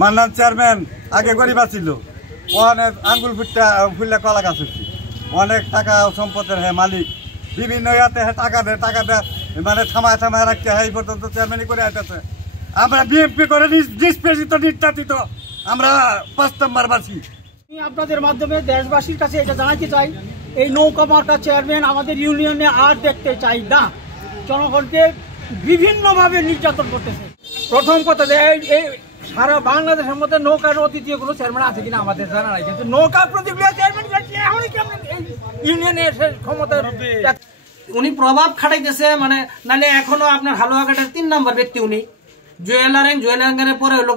Mannan chairman আগে গরিব ছিল, অনেক আঙ্গুল ফুললে কলা গাছ হচ্ছে, অনেক টাকা সম্পদের হ্যাঁ মালিক, বিভিন্ন ইয়াতে টাকা দেয় মানে থামায় রাখতে হয়, এই পর্যন্ত চেয়ারম্যানই করে আসতেছে। আমরা বিএনপি করে নিষ্পেষিত নির্যাতিত, আমরা 5 নম্বর বাসী। আমি আপনাদের মাধ্যমে দেশবাসীর কাছে এটা জানাতে চাই, এই নৌকা মার্কা চেয়ারম্যান আমাদের ইউনিয়নে আর দেখতে চাই না। জনগণকে বিভিন্নভাবে নির্যাতন করতেছে। প্রথম কথা, এই সারা বাংলাদেশের মধ্যে নৌকার অতিথি কোনো চেয়ারম্যান আছে কিনা আমাদের জানা নাই, কিন্তু নৌকা প্রতিক্রিয়া চেয়ারম্যান ইউনিয়নে এসে ক্ষমতা উনি প্রভাব খাটাইতেছে। মানে নালে এখনো আপনার হালুয়াঘাটের 3 নম্বর ব্যক্তি উনি। জুয়েলারের পরে হলো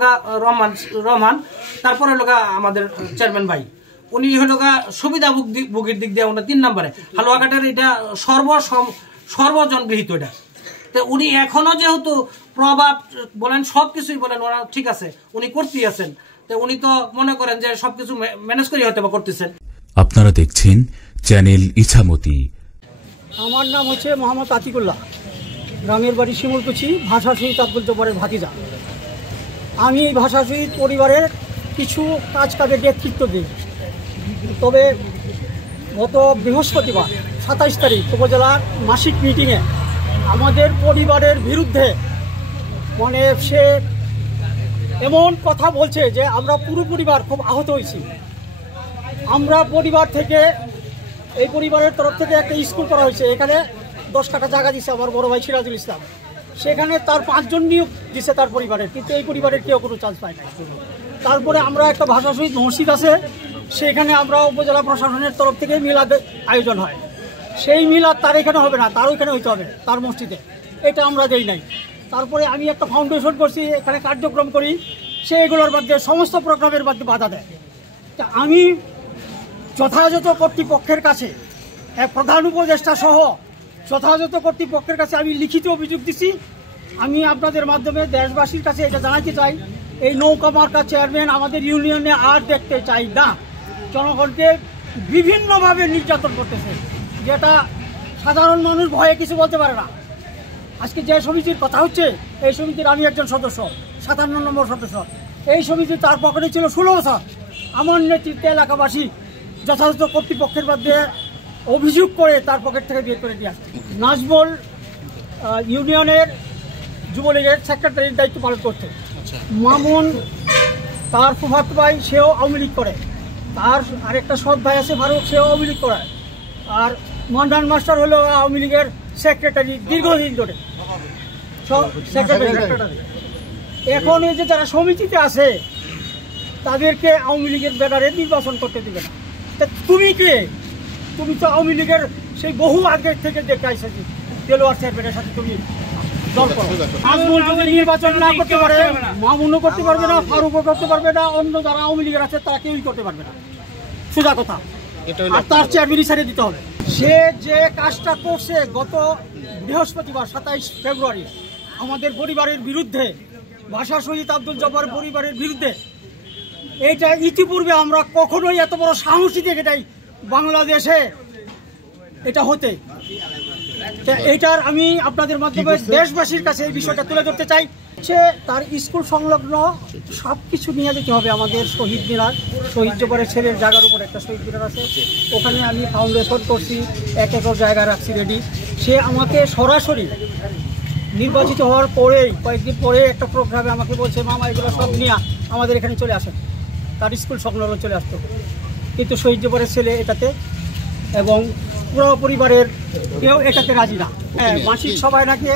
রহমান, তারপরে হলো আমাদের চেয়ারম্যান ভাই। উনি হলো সুবিধাভোগীর দিক দিয়ে উনি 3 নম্বরে। হালুয়াঘাটের এটা সর্বজন গৃহীত এটা। তো উনি এখনো যেহেতু প্রভাব বলেন সবকিছুই বলেন ওরা ঠিক আছে, উনি করতেই আছেন। তো উনি তো মনে করেন যে সবকিছু ম্যানেজ করে হয়তো বা করতেছেন। আপনারা দেখছেন চ্যানেল ইছামতি। আমার নাম হচ্ছে মোহাম্মদ আতিকুল্লাহ, গ্রামের বাড়ি শিমুলকুচি, ভাষা শহীদ আব্দুল জব্বারের ভাতিজা। আমি এই ভাষা শহীদ পরিবারের কিছু কাজের নেতৃত্ব দিই। তবে গত বৃহস্পতিবার 27 তারিখ উপজেলার মাসিক মিটিংয়ে আমাদের পরিবারের বিরুদ্ধে মানে সে এমন কথা বলছে যে আমরা পুরো পরিবার খুব আহত হয়েছি। আমরা পরিবার থেকে, এই পরিবারের তরফ থেকে একটা স্কুল করা হয়েছে, এখানে 10 কাঠা জায়গা দিচ্ছে আমার বড় ভাই সিরাজুল ইসলাম, সেখানে তার 5 জন নিয়োগ দিচ্ছে তার পরিবারের, কিন্তু এই পরিবারের কেউ কোনো চান্স পায় না। তারপরে আমরা একটা ভাষা শহীদ মসজিদ আছে, সেখানে আমরা উপজেলা প্রশাসনের তরফ থেকে মিলাদ আয়োজন হয়, সেই মিলাদ তার এখানে হবে না, তার ওইখানে হইতে হবে তার মসজিদে, এটা আমরা দেই নাই। তারপরে আমি একটা ফাউন্ডেশন করছি, এখানে কার্যক্রম করি, সেইগুলোর মধ্যে সমস্ত প্রোগ্রামের মধ্যে বাধা দেয়। তা আমি যথাযথ কর্তৃপক্ষের কাছে, প্রধান উপদেষ্টা সহ যথাযথ কর্তৃপক্ষের কাছে আমি লিখিত অভিযোগ দিছি। আমি আপনাদের মাধ্যমে দেশবাসীর কাছে এটা জানাতে চাই, এই নৌকা মার্কা চেয়ারম্যান আমাদের ইউনিয়নে আর দেখতে চাই না। জনগণকে বিভিন্নভাবে নির্যাতন করতেছে, যেটা সাধারণ মানুষ ভয়ে কিছু বলতে পারে না। আজকে যে সমিতির কথা হচ্ছে, এই সমিতির আমি একজন সদস্য, 57 নম্বর সদস্য। এই সমিতি তার পকেটে ছিল 16 বছর। আমার নেতৃত্বে এলাকাবাসী যথাযথ কর্তৃপক্ষের মধ্যে অভিযোগ করে তার পকেট থেকে বের করে দিয়ে আসছে। নাজবল ইউনিয়নের যুবলীগের সেক্রেটারির দায়িত্ব পালন করতে। মামুন তার ফুফাতো ভাই, সেও আওয়ামী লীগ করে। তার আরেকটা সৎ ভাই আছে ফারুক, সেও আওয়ামী লীগ করে। আর মন্ডান মাস্টার হলো আওয়ামী লীগের সেক্রেটারি দীর্ঘদিন ধরে সেক্রেটারি। এখন এই যে যারা সমিতিতে আছে তাদেরকে আওয়ামী লীগের ব্যানারে নির্বাচন করতে দিবে না। তুমি কে? তুমি তো আওয়ামী লীগের সেই বহু আগের থেকে দেখে আসছি, দেলোয়ার চেয়ারম্যানের সাথে তুমি দল করো। নাজমুল যদি নির্বাচন না করতে পারে, মামুনও করতে পারবে না, ফারুকও করতে পারবে না, অন্য যারা আওয়ামী লীগের আছে তারা কেউই করতে পারবে না, সোজা কথা। আর তার চেয়ারম্যানই ছেড়ে দিতে হবে। সে যে কাজটা করছে গত বৃহস্পতিবার 27 ফেব্রুয়ারি আমাদের পরিবারের বিরুদ্ধে, ভাষা শহীদ আব্দুল জব্বার পরিবারের বিরুদ্ধে, এইটা ইতিপূর্বে আমরা কখনোই এত বড় সাহসী দেখেটাই বাংলাদেশে এটা হতে। এইটার আমি আপনাদের মাধ্যমে দেশবাসীর কাছে এই বিষয়টা তুলে ধরতে চাই। সে তার স্কুল সংলগ্ন সব কিছু নিয়ে যেতে হবে। আমাদের শহীদ মিনার, শহীদ জব্বারের ছেলের জায়গার উপর একটা শহীদ মিনার আছে, ওখানে আমি ফাউন্ডেশন করছি, 1 একর জায়গা রাখছি রেডি। সে আমাকে সরাসরি নির্বাচিত হওয়ার পরেই কয়েকদিন পরে একটা প্রোগ্রামে আমাকে বলছে, মামা এগুলো সব নিয়ে আমাদের এখানে চলে আসেন। তার স্কুল সংলগ্ন চলে আসতো, কিন্তু শহীদ জব্বারের ছেলে এটাতে এবং পুরো পরিবারের কেউ এটাতে রাজি না। মাসিক সবাই নাকি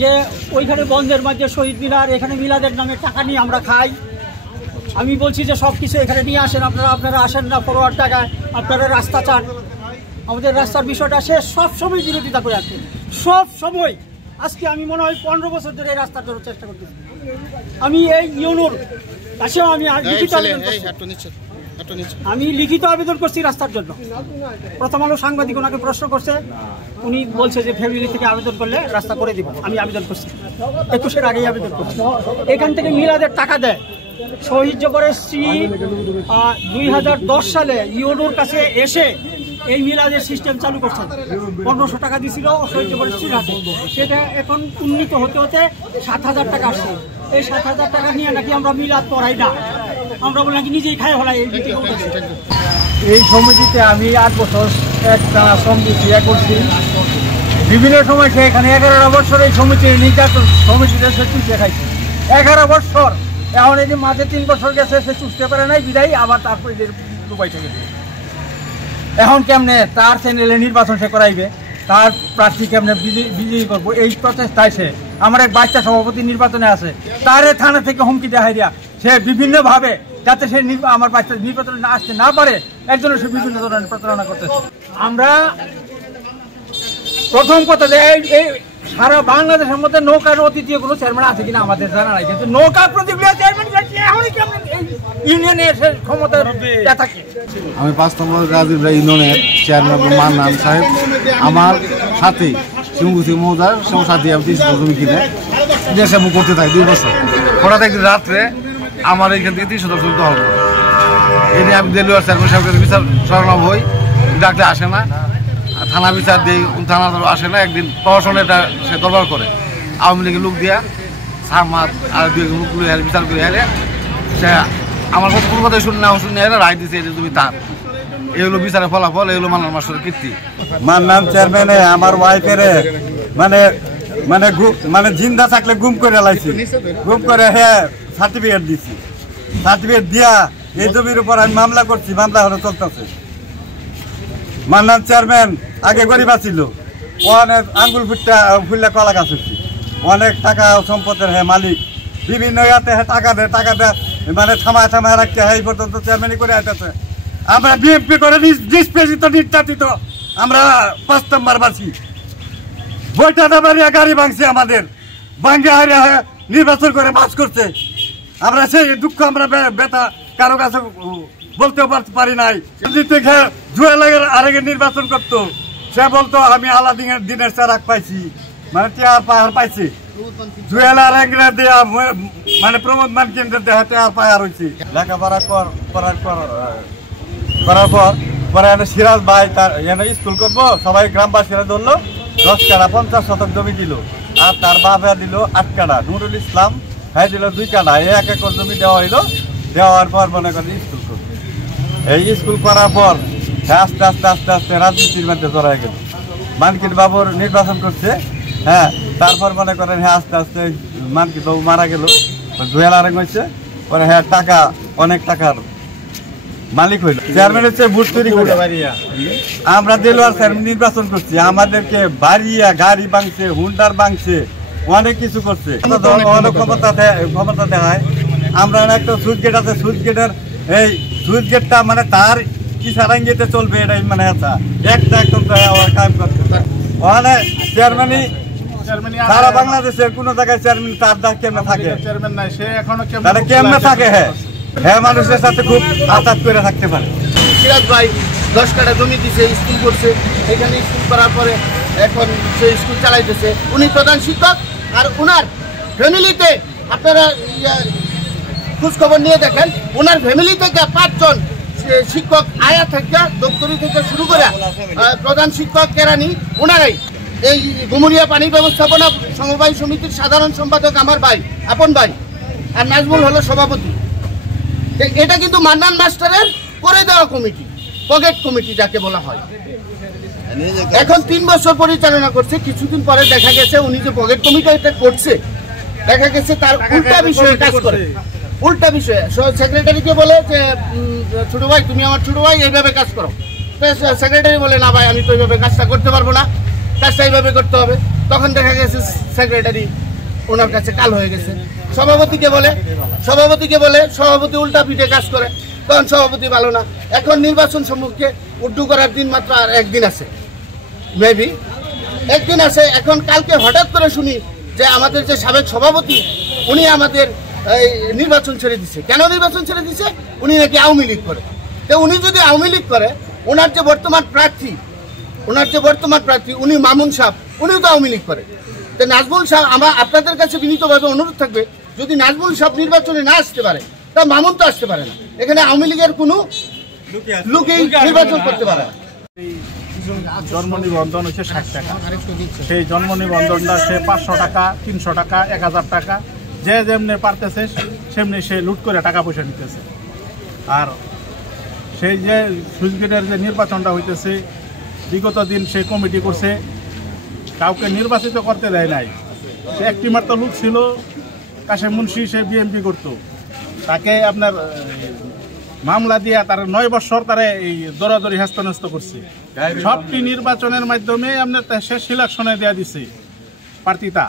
যে ওইখানে বন্ধের মাঝে শহীদ মিনার, এখানে মিলাদের নামে টাকা নিয়ে আমরা খাই। আমি বলছি যে সব কিছু এখানে নিয়ে আসেন, আপনারা আসেন না, ফরওয়ার্ড টাকায় আপনারা রাস্তা চান। আমাদের রাস্তার বিষয়টা সে সবসময় বিরোধিতা করে আসছে, সব সময়। আজকে আমি মনে হয় 15 বছর ধরে এই রাস্তার জন্য চেষ্টা করতেছি। আমি এই ইউনোর কাছেও আমি লিখিত আবেদন করছি রাস্তার জন্য। প্রথম আলো সাংবাদিক ওনাকে প্রশ্ন করছে, উনি বলছে যে ফ্যামিলি থেকে আবেদন করলে রাস্তা করে দিব। আমি আবেদন করছি, 21-এর আগেই আবেদন করছি। এখান থেকে মিলাদের টাকা দেয়। শহীদ জব্বারের স্ত্রী 2010 সালে ইউনোর কাছে এসে এই মিলাদের সিস্টেম চালু করছেন। 1500 টাকা দিয়েছিল ঐতিহ্যবাড়ি সিরহাটে, সেটা এখন উন্নীত হতে হতে 7000 টাকা আসছে। এই 7000 টাকা নিয়ে নাকি আমরা মিলাদ পড়াই না, আমরা বলি নাকি নিজেই খাই হলাই। এই সমিতিতে আমি 8 বছর একটা সমিতি করছি। বিভিন্ন সময় সে এখানে 11 বছর এই সমিতির নির্যাতন সমিতিতে সে চুষে খাইছে 11 বছর। এখন এই যে মাঝে 3 বছর গেছে সে চুষতে পারে নাই বিদায়, আবার তারপরে দুবাই থেকে এখন কেমনে তার চ্যানেলে নির্বাচন সে করাইবে, তার প্রার্থী কেমনে বিজয়ী করবো, এই প্রচেষ্টায় সে আমার এক বাচ্চা সভাপতি নির্বাচনে আছে, তারে থানা থেকে হুমকি দেখাই দিয়া সে বিভিন্নভাবে যাতে সে আমার বাচ্চা নির্বাচনে না আসতে না পারে এর জন্য সে বিভিন্ন ধরনের প্রতারণা করতেছে। আমরা প্রথম কথা যে এই সারা বাংলাদেশের মধ্যে নৌকার অতিথিয় কোনো চেয়ারম্যান আছে কিনা আমাদের জানা নাই, কিন্তু নৌকার প্রতিক্রিয়া চেয়ারম্যান ইউনিয়নে এসে ক্ষমতা থাকে। আমি 5 নম্বর গাজীপুর ইউনিয়নের চেয়ারম্যান মান্নান সাহেব, আমার সাথে শিমুগুচি মৌজার সাথে আমি 30 জমি কিনে দেশে মুখ করতে থাকি 2 বছর। হঠাৎ একদিন রাত্রে আমার এইখান থেকে 30 শতাংশ হল। এই নিয়ে আমি দেলুয়ার চেয়ারম্যান সাহেবের বিচার সরনাম হই, ডাকতে আসে না, থানা বিচার দিই, থানা আসে না। একদিন প্রশাসনে এটা সে দরবার করে, আওয়ামী লীগের লোক দিয়া সামাদ আর 2 লোক বিচার করে এলে সে আমার কথা কোনো কথা শুনে এলে রায় দিচ্ছে যে তুমি তার। এগুলো বিচারের ফলাফল, এগুলো মান্নান মাস্টারের কীর্তি। মান্নান চেয়ারম্যানে আমার ওয়াইফের মানে জিন্দা থাকলে গুম করে লাইছি, গুম করে হ্যাঁ সার্টিফিকেট দিছি। সার্টিফিকেট দিয়া এই জমির উপর আমি মামলা করছি, মামলা হলে চলতেছে। মান্নান চেয়ারম্যান আগে গরিব ছিল, অনেক আঙ্গুল ফুললে কলা গাছ হচ্ছে, অনেক টাকা সম্পদের হ্যাঁ মালিক, বিভিন্ন ইয়াতে টাকা দেয় মানে থামায় রাখতে হয়, এই পর্যন্ত চেয়ারম্যানই করে আসতেছে। আমরা বিএনপি করে নিষ্পেষিত নির্যাতিত, আমরা 5 নম্বর বাসী। বইটা দাবারিয়া গাড়ি ভাঙছে আমাদের, ভাঙ্গে হারিয়া নির্বাচন করে বাস করছে। আমরা সেই দুঃখ আমরা বেতা কারো কাছে বলতেও পারি নাই। জুয়েলার আরেকে নির্বাচন করতো, সে বলতো আমি আলাদিনের দিনের চারাক পাইছি, মানে টেয়ার পাহাড় পাইছি। জুয়েলার দেয়া মানে প্রমোদমান কেন্দ্রের দেহা টেয়ার পাহাড় হয়েছে। লেখাপড়া করার পর পরে সিরাজ ভাই তার এনে স্কুল করবো, সবাই গ্রামবাসীরা ধরলো 10 কাঠা 50 শতক জমি দিল, আর তার বাবা দিল 8 কাঠা, নুরুল ইসলাম হ্যাঁ দিল 2 কাঠা। 1 একর জমি দেওয়া হইলো, দেওয়ার পর মনে করেন স্কুল করবে। এই স্কুল করার পর আস্তে আস্তে আস্তে আস্তে রাজনীতির মধ্যে জড়াই গেল। মানকির বাবুর নির্বাচন করছে, হ্যাঁ তারপর মনে করেন হ্যাঁ আস্তে আস্তে মানকির বাবু মারা গেল, জুয়েলার হয়েছে, পরে হ্যাঁ টাকা অনেক টাকার মালিক হইল। চেয়ারম্যান হচ্ছে ভোট তৈরি করে আমরা দেলোয়ার চেয়ারম্যান নির্বাচন করছি, আমাদেরকে বাড়িয়া গাড়ি ভাঙছে, হুন্ডার ভাঙছে, অনেক কিছু করছে, অনেক ক্ষমতা দেখায়। আমরা একটা সুইচ গেট আছে, সুইচ গেটের এই সুইচ গেটটা মানে তার কি সারাঙ্গিতে চলবে এটাই মানে একটা কাজ করছে। ওখানে চেয়ারম্যানই সারা বাংলাদেশের কোন জায়গায় চেয়ারম্যান তার দাগ কেমনে থাকে, তাহলে কেমনে থাকে? হ্যাঁ হ্যাঁ মানুষের সাথে খুব আঘাত করে থাকতে পারে। সিরাজ ভাই 10 কাঠা জমি দিছে, স্কুল করছে, এখানে স্কুল করার পরে এখন সে স্কুল চালাইতেছে। উনি প্রধান শিক্ষক, আর ওনার ফ্যামিলিতে আপনারা খোঁজখবর নিয়ে দেখেন, ওনার ফ্যামিলি থেকে 5 জন শিক্ষক আয়া থেকে দপ্তরি থেকে শুরু করে প্রধান শিক্ষক কেরানি ওনারাই। এই গুমুরিয়া পানি ব্যবস্থাপনা সমবায় সমিতির সাধারণ সম্পাদক আমার ভাই, আপন ভাই, আর নাজমুল হলো সভাপতি। এটা কিন্তু মান্নান মাস্টারের করে দেওয়া কমিটি, পকেট কমিটি যাকে বলা হয়। এখন 3 বছর পরিচালনা করছে, কিছুদিন পরে দেখা গেছে উনি যে পকেট কমিটিটা করছে, দেখা গেছে তার উল্টা বিষয়ে কাজ করে। উল্টা বিষয়ে সেক্রেটারিকে বলে যে ছোট ভাই তুমি আমার ছোট ভাই, এইভাবে কাজ করো। সেক্রেটারি বলে না ভাই আমি তো এইভাবে কাজটা করতে পারবো না, কাজটা এইভাবে করতে হবে। তখন দেখা গেছে সেক্রেটারি ওনার কাছে কাল হয়ে গেছে। সভাপতিকে বলে সভাপতি উল্টা পিঠে কাজ করে, তখন সভাপতি ভালো না। এখন নির্বাচন সম্মুখে উড্ডু করার দিন মাত্র আর 1 দিন আছে, মেবি 1 দিন আছে। এখন কালকে হঠাৎ করে শুনি যে আমাদের যে সাবেক সভাপতি উনি আমাদের নির্বাচন ছেড়ে দিছে। কেন নির্বাচন ছেড়ে দিছে? উনি নাকি আওয়ামী লীগ করে। তো উনি যদি আওয়ামী লীগ করে, ওনার যে বর্তমান প্রার্থী উনি মামুন সাহেব, উনিও তো আওয়ামী লীগ করে। তো নাজমুল সাহেব, আমার আপনাদের কাছে বিনীতভাবে অনুরোধ থাকবে, যদি নাজমুল সাহেব নির্বাচনে না আসতে পারে তা মামুন তো আসতে পারে না। এখানে আওয়ামী লীগের কোনো লোকেই নির্বাচন করতে পারে না। জন্ম নিবন্ধন হচ্ছে 60 টাকা। সেই জন্ম নিবন্ধনটা সে 500 টাকা, 300 টাকা, 1000 টাকা যে যেমনি পারতেছে সেমনি সে লুট করে টাকা পয়সা নিতেছে। আর সেই যে সুইচ গেটের যে নির্বাচনটা হইতেছে, বিগত দিন সে কমিটি করছে, কাউকে নির্বাচিত করতে দেয় নাই। সে একটি মাত্র লোক ছিল কাশেম মুন্সি, সে বিএমপি করতো, তাকে আপনার মামলা দিয়া তার 9 বছর তারে এই দরাদরি হস্তান্তর করছে। সবটি নির্বাচনের মাধ্যমে আপনার সে সিলেকশনে দেওয়া দিছে প্রার্থীতা,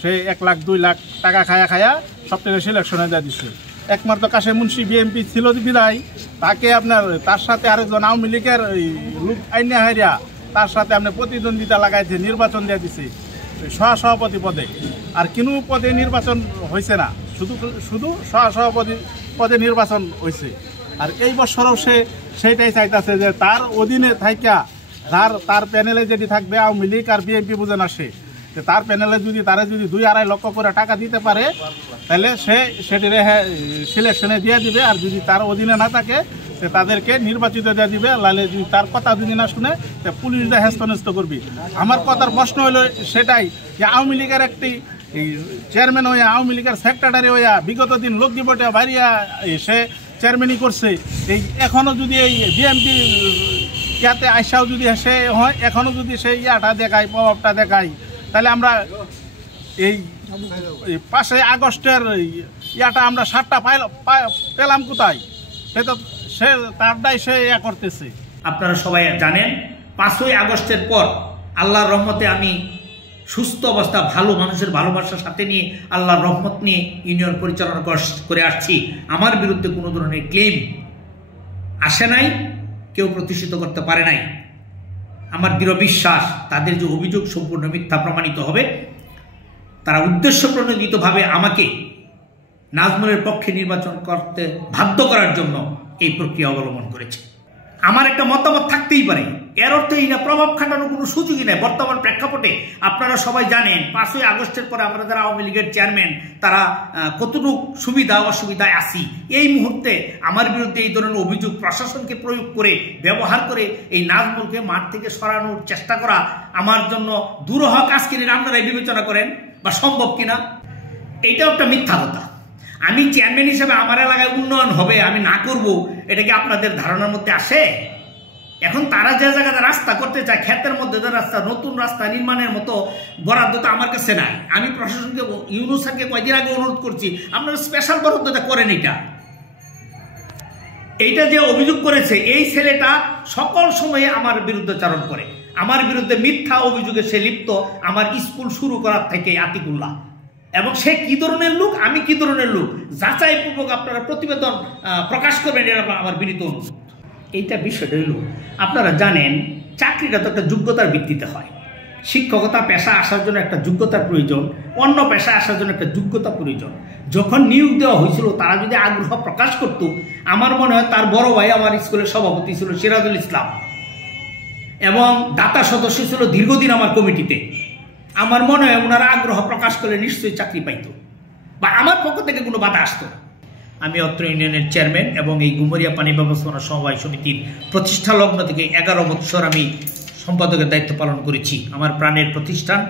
সে 1 লাখ 2 লাখ টাকা খায়া সবটাকে সিলেকশনে দেওয়া দিছে। একমাত্র কাশেম মুন্সি বিএমপি ছিল বিদায় তাকে আপনার তার সাথে আরেকজন আওয়ামী লীগের লোক আইনে হাইরা তার সাথে আপনার প্রতিদ্বন্দ্বিতা লাগাইছে, নির্বাচন দেওয়া দিছে সহসভাপতি পদে। আর কোনো পদে নির্বাচন হয়েছে না, শুধু সহসভাপতি পদে নির্বাচন হয়েছে। আর এই বছরও সে সেইটাই চাইতেছে যে তার অধীনে থাইকা তার প্যানেলে যেটি থাকবে আওয়ামী লীগ আর বিএনপি বুঝে না, সে তার প্যানেলে যদি তারা যদি 2-2.5 লক্ষ করে টাকা দিতে পারে তাহলে সে সেটিরে সিলেকশনে দিয়ে দিবে। আর যদি তার অধীনে না থাকে তাদেরকে নির্বাচিত দিয়ে দিবে, নাহলে যদি তার কথা যদি না শুনে পুলিশ দিয়ে হেস্তনেস্ত করবি। আমার কথার প্রশ্ন হলো সেটাই যে আওয়ামী লীগের একটি চেয়ারম্যান হইয়া, আওয়ামী লীগের সেক্রেটারি হইয়া বিগত দিন লোকজি বটে বাড়িয়া সে চেয়ারম্যানই করছে, এই এখনও যদি এই বিএমপি ইয়াতে আইসাও যদি সে হয়, এখনও যদি সে ইয়াটা দেখায়, প্রভাবটা দেখায়, তাহলে আমরা এই 5 আগস্টের ইয়াটা আমরা 7টা পেলাম কোথায়? সে তো সে তারটাই সে ইয়া করতেছে। আপনারা সবাই জানেন 5ই আগস্টের পর আল্লাহর রহমতে আমি সুস্থ অবস্থা, ভালো মানুষের ভালোবাসার সাথে নিয়ে আল্লাহর রহমত নিয়ে ইউনিয়ন পরিচালনা করে আসছি। আমার বিরুদ্ধে কোনো ধরনের ক্লেম আসে নাই, কেউ প্রতিষ্ঠিত করতে পারে নাই। আমার দৃঢ় বিশ্বাস তাদের যে অভিযোগ সম্পূর্ণ মিথ্যা প্রমাণিত হবে। তারা উদ্দেশ্য প্রণোদিতভাবে আমাকে নাজমুলের পক্ষে নির্বাচন করতে বাধ্য করার জন্য এই প্রক্রিয়া অবলম্বন করেছে। আমার একটা মতামত থাকতেই পারে, এর অর্থ এই না প্রভাব খাটানোর কোনো সুযোগই নেই। বর্তমান প্রেক্ষাপটে আপনারা সবাই জানেন 5ই আগস্টের পরে আমরা যারা আওয়ামী লীগের চেয়ারম্যান তারা কতটুকু সুবিধা অসুবিধায় আসি। এই মুহূর্তে আমার বিরুদ্ধে এই ধরনের অভিযোগ প্রশাসনকে প্রয়োগ করে ব্যবহার করে এই নাজমুলকে মাঠ থেকে সরানোর চেষ্টা করা আমার জন্য দুরূহ কাজ কিনে আপনারাই বিবেচনা করেন বা সম্ভব কিনা। এইটাও একটা মিথ্যা কথা। আমি চেয়ারম্যান হিসেবে আমার এলাকায় উন্নয়ন হবে আমি না করব, এটা কি আপনাদের ধারণার মধ্যে আসে? এখন তারা যে জায়গাতে রাস্তা করতে চায়, ক্ষেতের মধ্যে যে রাস্তা, নতুন রাস্তা নির্মাণের মতো বরাদ্দ তো আমার কাছে নাই। আমি প্রশাসনকে, ইউনুস স্যারকে কয়েকদিন আগে অনুরোধ করছি আপনারা স্পেশাল বরাদ্দটা করেন। এইটা যে অভিযোগ করেছে এই ছেলেটা সকল সময়ে আমার বিরুদ্ধে চারণ করে, আমার বিরুদ্ধে মিথ্যা অভিযোগে সে লিপ্ত। আমার স্কুল শুরু করার থেকে আতিকুল্লাহ, এবং সে কি ধরনের লোক, আমি কি ধরনের লোক, যাচাইপূর্বক আপনারা প্রতিবেদন প্রকাশ করবেন, এটা আমার বিনীত অনুরোধ। এইটা বিষয়টা হইল, আপনারা জানেন চাকরিটা তো একটা যোগ্যতার ভিত্তিতে হয়। শিক্ষকতা পেশা আসার জন্য একটা যোগ্যতার প্রয়োজন, অন্য পেশা আসার জন্য একটা যোগ্যতা প্রয়োজন। যখন নিয়োগ দেওয়া হয়েছিল তারা যদি আগ্রহ প্রকাশ করত, আমার মনে হয় তার বড় ভাই আমার স্কুলের সভাপতি ছিল সিরাজুল ইসলাম এবং দাতা সদস্য ছিল দীর্ঘদিন আমার কমিটিতে, আমার মনে হয় ওনারা আগ্রহ প্রকাশ করলে নিশ্চয়ই চাকরি পাইত বা আমার পক্ষ থেকে কোনো বাধা আসতো না। আমি অত্র ইউনিয়নের চেয়ারম্যান এবং এই গুমরিয়া পানি ব্যবস্থাপনা সমবায় সমিতির প্রতিষ্ঠা লগ্ন থেকে 11 বছর আমি সম্পাদকের দায়িত্ব পালন করেছি। আমার প্রাণের প্রতিষ্ঠান।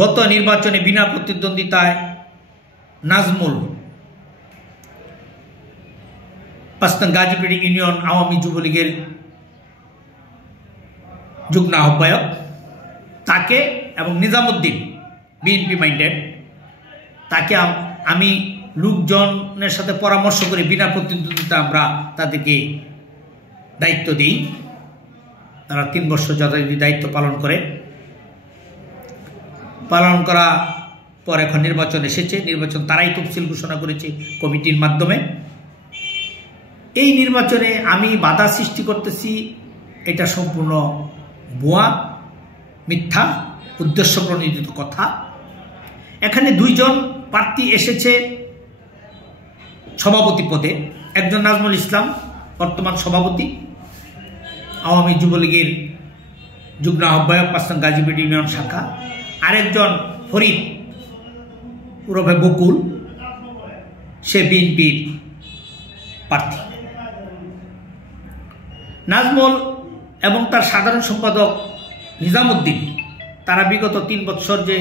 গত নির্বাচনে বিনা প্রতিদ্বন্দ্বিতায় নাজমুল পাঁচতান গাজীপুর ইউনিয়ন আওয়ামী যুবলীগের যুগ্ম আহ্বায়ক, তাকে এবং নিজামুদ্দিন বিএনপি মাইন্ডেড, তাকে আমি লোকজনের সাথে পরামর্শ করে বিনা প্রতিদ্বন্দ্বিতা আমরা তাদেরকে দায়িত্ব দিই। তারা 3 বছর যথাযথ দায়িত্ব পালন করে, পালন করা পর এখন নির্বাচন এসেছে। নির্বাচন তারাই তফসিল ঘোষণা করেছে কমিটির মাধ্যমে। এই নির্বাচনে আমি বাধা সৃষ্টি করতেছি, এটা সম্পূর্ণ ভুয়া, মিথ্যা, উদ্দেশ্য প্রণোদিত কথা। এখানে 2 জন প্রার্থী এসেছে সভাপতি পদে, একজন নাজমুল ইসলাম বর্তমান সভাপতি আওয়ামী যুবলীগের যুগ্ম আহ্বায়ক পাঁচতান গাজীপুর ইউনিয়ন শাখা, আরেকজন ফরিদ ওরফে বকুল, সে বিএনপির প্রার্থী। নাজমুল এবং তার সাধারণ সম্পাদক নিজামুদ্দিন তারা বিগত 3 বছর যে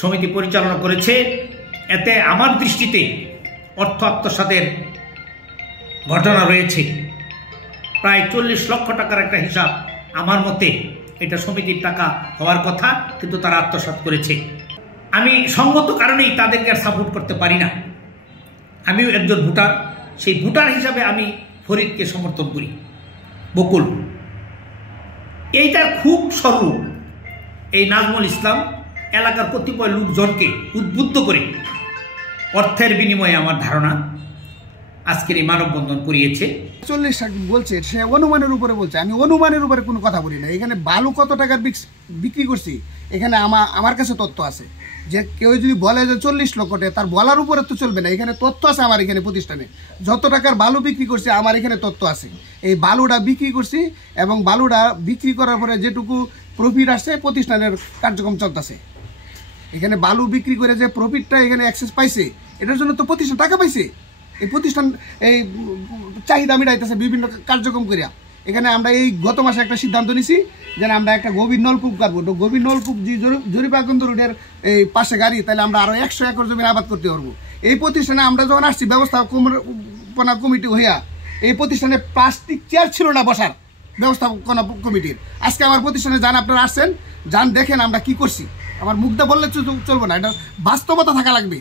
সমিতি পরিচালনা করেছে, এতে আমার দৃষ্টিতে অর্থ আত্মসাতের ঘটনা রয়েছে। প্রায় 40 লক্ষ টাকার একটা হিসাব আমার মতে এটা সমিতির টাকা হওয়ার কথা, কিন্তু তারা আত্মসাৎ করেছে। আমি সঙ্গত কারণেই তাদেরকে আর সাপোর্ট করতে পারি না। আমিও একজন ভোটার, সেই ভোটার হিসাবে আমি ফরিদকে সমর্থন করি। বকুল এইটার খুব সরল, এই নাজমুল ইসলাম এলাকার কতিপয় লোকজনকে উদ্বুদ্ধ করে অর্থের বিনিময়ে আমার ধারণা আজকের এই মানববন্ধন করিয়েছে। 40 বলছে, সে অনুমানের উপরে বলছে, আমি অনুমানের উপরে কোনো কথা বলি না। এখানে বালু কত টাকার বিক্রি করছি, এখানে আমার কাছে তথ্য আছে। যে কেউ যদি বলে যে 40 লক্ষ টাকা, তার বলার উপরে তো চলবে না। এখানে তথ্য আছে আমার এখানে প্রতিষ্ঠানে, যত টাকার বালু বিক্রি করছে আমার এখানে তথ্য আছে। এই বালুটা বিক্রি করছি এবং বালুটা বিক্রি করার পরে যেটুকু প্রফিট আসছে প্রতিষ্ঠানের কার্যক্রম চলতেছে। এখানে বালু বিক্রি করে যে প্রফিটটা এখানে অ্যাক্সেস পাইছে, এটার জন্য তো প্রতিষ্ঠান টাকা পাইছে। এই প্রতিষ্ঠান এই চাহিদা মিটাইতেছে বিভিন্ন কার্যক্রম করিয়া। এখানে আমরা এই গত মাসে একটা সিদ্ধান্ত নিছি যে আমরা একটা গভীর নলকূপ কাটবো। গভীর নলকূপ যে জরিপাগঞ্জ রোডের এই পাশে গাড়ি, তাহলে আমরা আরো 100 একর জমি আবাদ করতে পারবো। এই প্রতিষ্ঠানে আমরা যখন আসছি ব্যবস্থাপনা কমিটি হইয়া, এই প্রতিষ্ঠানে প্লাস্টিক চেয়ার ছিল না বসার ব্যবস্থাপনা কমিটির। আজকে আমার প্রতিষ্ঠানে যান, আপনারা আসছেন, যান দেখেন আমরা কি করছি। আমার মুখটা বললে চলবে না, এটা বাস্তবতা থাকা লাগবে।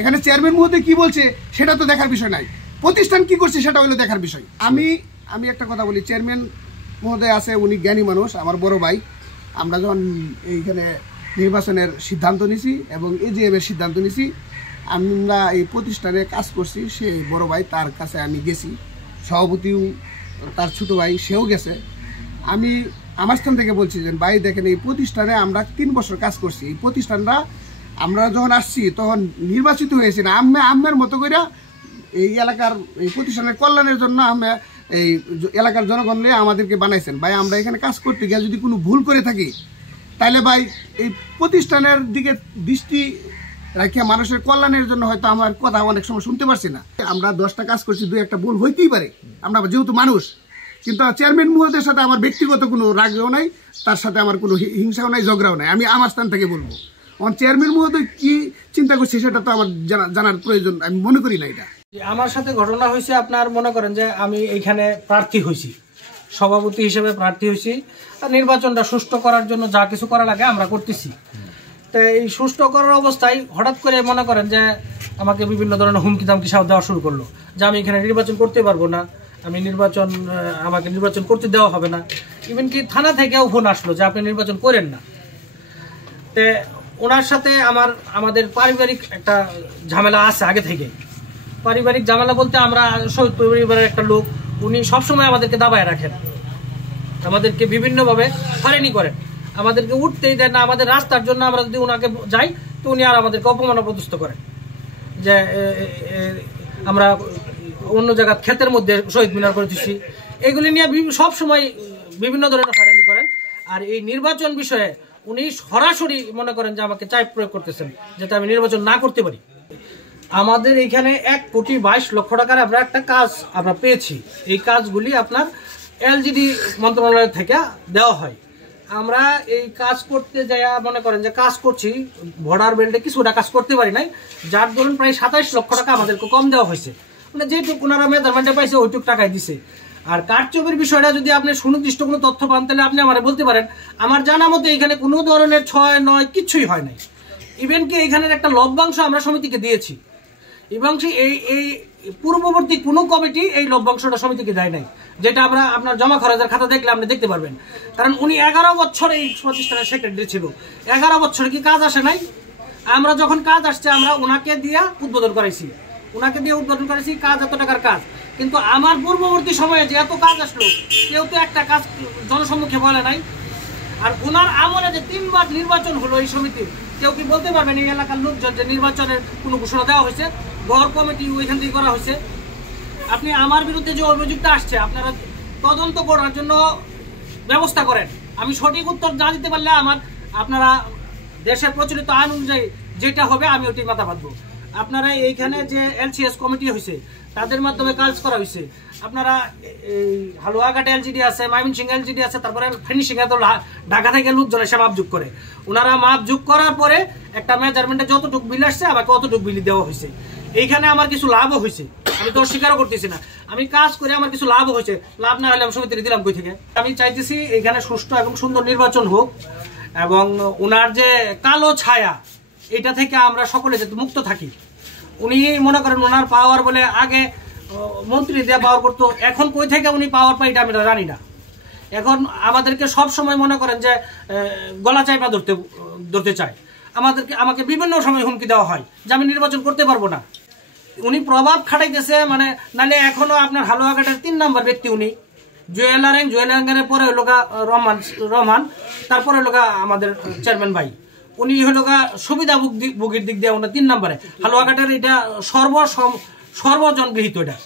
এখানে চেয়ারম্যান মহোদয় কি বলছে সেটা তো দেখার বিষয় নাই, প্রতিষ্ঠান কি করছে সেটা হলো দেখার বিষয়। আমি একটা কথা বলি, চেয়ারম্যান মহোদয় আছে, উনি জ্ঞানী মানুষ, আমার বড় ভাই। আমরা যখন এইখানে নির্বাচনের সিদ্ধান্ত নিছি এবং এজিএম এর সিদ্ধান্ত নিছি, আমরা এই প্রতিষ্ঠানে কাজ করছি। সে বড় ভাই, তার কাছে আমি গেছি, সভাপতিও তার ছোট ভাই সেও গেছে। আমি আমার স্থান থেকে বলছি যে ভাই দেখেন, এই প্রতিষ্ঠানে আমরা 3 বছর কাজ করছি। এই প্রতিষ্ঠানটা আমরা যখন আসছি তখন নির্বাচিত হয়েছি না, আমের মতো করে এই এলাকার এই প্রতিষ্ঠানের কল্যাণের জন্য আমরা এই এলাকার জনগণ আমাদেরকে বানাইছেন। ভাই আমরা এখানে কাজ করতে গিয়ে যদি কোনো ভুল করে থাকি, তাহলে ভাই এই প্রতিষ্ঠানের দিকে দৃষ্টি রাখিয়া মানুষের কল্যাণের জন্য হয়তো আমার কথা অনেক সময় শুনতে পারছি না। আমরা 10টা কাজ করছি, 2-1টা ভুল হইতেই পারে, আমরা যেহেতু মানুষ। কিন্তু চেয়ারম্যান মহোদয়ের সাথে আমার ব্যক্তিগত কোনো রাগও নাই, তার সাথে আমার কোনো হিংসাও নাই, ঝগড়াও নাই। আমি আমার স্থান থেকে বলবো, আমার চেয়ারম্যান মহোদয় কি চিন্তা করছে সেটা তো আমার জানার প্রয়োজন আমি মনে করি না। এটা আমার সাথে ঘটনা হয়েছে, আপনার মনে করেন যে আমি এইখানে প্রার্থী হয়েছি, সভাপতি হিসেবে প্রার্থী হয়েছি। নির্বাচনটা সুষ্ঠু করার জন্য যা কিছু করা লাগে আমরা করতেছি। তো এই সুষ্ঠু করার অবস্থায় হঠাৎ করে মনে করেন যে আমাকে বিভিন্ন ধরনের হুমকি দামকি সাথে দেওয়া শুরু করলো যে আমি এখানে নির্বাচন করতে পারবো না, আমাকে নির্বাচন করতে দেওয়া হবে না। ইভেন কি থানা থেকেও ফোন আসলো যে আপনি নির্বাচন করেন না। তো ওনার সাথে আমাদের পারিবারিক একটা ঝামেলা আছে আগে থেকে। পারিবারিক ঝামেলা বলতে, আমরা শহীদ পরিবারের একটা লোক, উনি সবসময় আমাদেরকে দাবায় রাখেন, আমাদেরকে বিভিন্নভাবে হয়রানি করেন, আমাদেরকে উঠতেই দেন না। আমাদের রাস্তার জন্য আমরা যদি ওনাকে যাই তো উনি আর আমাদেরকে অপমান অপদস্থ করেন যে আমরা অন্য জায়গায় ক্ষেতের মধ্যে শহীদ মিনার করে দিচ্ছি। এগুলি নিয়ে সবসময় বিভিন্ন ধরনের হয়রানি করেন। আর এই নির্বাচন বিষয়ে উনি সরাসরি মনে করেন যে আমাকে চাপ প্রয়োগ করতেছেন যাতে আমি নির্বাচন না করতে পারি। আমাদের এইখানে 1,22,00,000 টাকার আমরা একটা কাজ আমরা পেয়েছি। এই কাজগুলি আপনার এলজিডি মন্ত্রণালয় থেকে দেওয়া হয়। আমরা এই কাজ করতে যাই মনে করেন যে কাজ করছি, বর্ডার বেল্টে কিছুটা কাজ করতে পারি নাই, যার ধরুন প্রায় 27 লক্ষ টাকা আমাদেরকে কম দেওয়া হয়েছে। মানে যেটুকু ওনারা মেজারমেন্টে পাইছে ওইটুকু টাকায় দিছে। আর কারচুপির বিষয়টা যদি আপনি সুনির্দিষ্ট কোনো তথ্য পান তাহলে আপনি আমার বলতে পারেন। আমার জানা মতে এখানে কোনো ধরনের 6-9 কিছুই হয় নাই। ইভেন কি এখানের একটা লভ্যাংশ আমরা সমিতিকে দিয়েছি, এবং এই পূর্ববর্তী কোনো কমিটি এই লভ্যাংশটা সমিতিকে দেয় নাই, যেটা আমরা আপনার জমা খরচের খাতা দেখলে আপনি দেখতে পারবেন। কারণ উনি 11 বছর এই প্রতিষ্ঠানের সেক্রেটারি ছিল, 11 বছরে কি কাজ আসে নাই? আমরা যখন কাজ আসছে আমরা ওনাকে দিয়ে উদ্বোধন করাইছি, কাজ এত টাকার কাজ। কিন্তু আমার পূর্ববর্তী সময়ে যে এত কাজ আসলো, কেউ তো একটা কাজ জনসম্মুখে বলে নাই। আর ওনার আমলে যে 3 বার নির্বাচন হলো এই সমিতির, কেউ কি বলতে পারবেন এই এলাকার লোকজন যে নির্বাচনের কোনো ঘোষণা দেওয়া হয়েছে? গড় কমিটি ওইখান থেকে করা হয়েছে। আপনি আমার বিরুদ্ধে যে অভিযোগটা আসছে আপনারা তদন্ত করার জন্য ব্যবস্থা করেন। আমি সঠিক উত্তর না দিতে পারলে আপনারা দেশের প্রচলিত আইন অনুযায়ী যেটা হবে আমি ওইটাই মাথা বাঁধবো। আপনারা এইখানে যে LCS কমিটি হয়েছে তাদের মাধ্যমে কাজ করা হয়েছে। আপনারা এই হালুয়াঘাট LGD আছে, ময়মনসিংহ LGD আছে, তারপরে ফিনিশিংয়ে তো ঢাকা থেকে লোকজন এসে মাপ যোগ করে। ওনারা মাপ যোগ করার পরে একটা মেজারমেন্টে যতটুকু বিল আসছে আমাকে অতটুকু বিল দেওয়া হয়েছে। এইখানে আমার কিছু লাভও হয়েছে, আমি তো অস্বীকারও করতেছি না। আমি কাজ করে আমার কিছু লাভও হয়েছে, লাভ না হলে আমি সমিতিতে দিলাম কই থেকে। আমি চাইতেছি এখানে সুষ্ঠু এবং সুন্দর নির্বাচন হোক এবং ওনার যে কালো ছায়া এটা থেকে আমরা সকলে যাতে মুক্ত থাকি। উনি মনে করেন ওনার পাওয়ার বলে আগে মন্ত্রী দিয়ে পাওয়ার করতো, এখন কই থেকে উনি পাওয়ার পাই এটা আমি জানি না। এখন আমাদেরকে সব সময় মনে করেন যে গলা চাইপা ধরতে চায়, আমাকে বিভিন্ন সময় হুমকি দেওয়া হয় যে আমি নির্বাচন করতে পারবো না। উনি প্রভাব খাটাইতেছে, মানে নাহলে এখনো আপনার হালুয়াঘাটের 3 নম্বর ব্যক্তি উনি। জুয়েলারের পরে হলো রহমান, তারপরে হলো আমাদের চেয়ারম্যান ভাই। উনি হলো সুবিধাভোগীর দিক দিয়ে উনি 3 নম্বরে। হালুয়াঘাটের এটা সর্বজন গৃহীত এটা।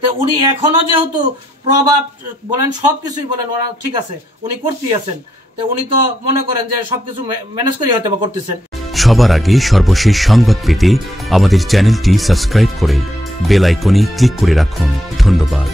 তো উনি এখনো যেহেতু প্রভাব বলেন সবকিছুই বলেন ওরা ঠিক আছে, উনি করতেই আছেন। তো উনি তো মনে করেন যে সবকিছু ম্যানেজ করে হয়তো বা করতেছেন। সবার আগে সর্বশেষ সংবাদ পেতে আমাদের চ্যানেলটি সাবস্ক্রাইব করে বেল আইকনে ক্লিক করে রাখুন। ধন্যবাদ।